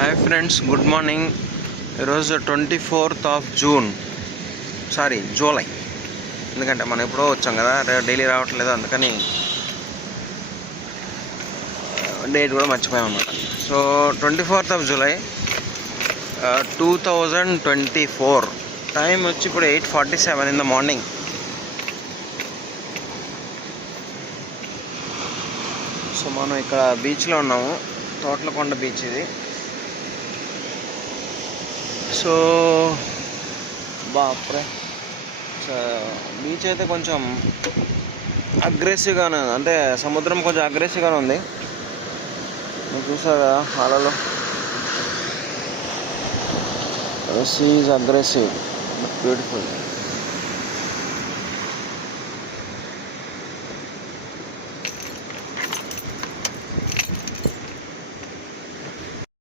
Hi friends, good morning. ఈరోజు 24th of June, July. ఎందుకంటే మనం ఎప్పుడో వచ్చాం కదా, డైలీ రావట్లేదు, అందుకని డేట్ కూడా మర్చిపోయాం అన్నమాట. So 24th of July 2024. టైం వచ్చి ఇప్పుడు 8:47 ఇన్ ద మార్నింగ్. సో మనం ఇక్కడ బీచ్లో ఉన్నాము, తోట్లకొండ బీచ్ ఇది. సో బాప్రే, బీచ్ అయితే కొంచెం అగ్రెసివ్గానే ఉంది, అంటే సముద్రం కొంచెం అగ్రెసివ్గానే ఉంది. మీరు చూసారు కదా అలలు. Sea is aggressive but beautiful.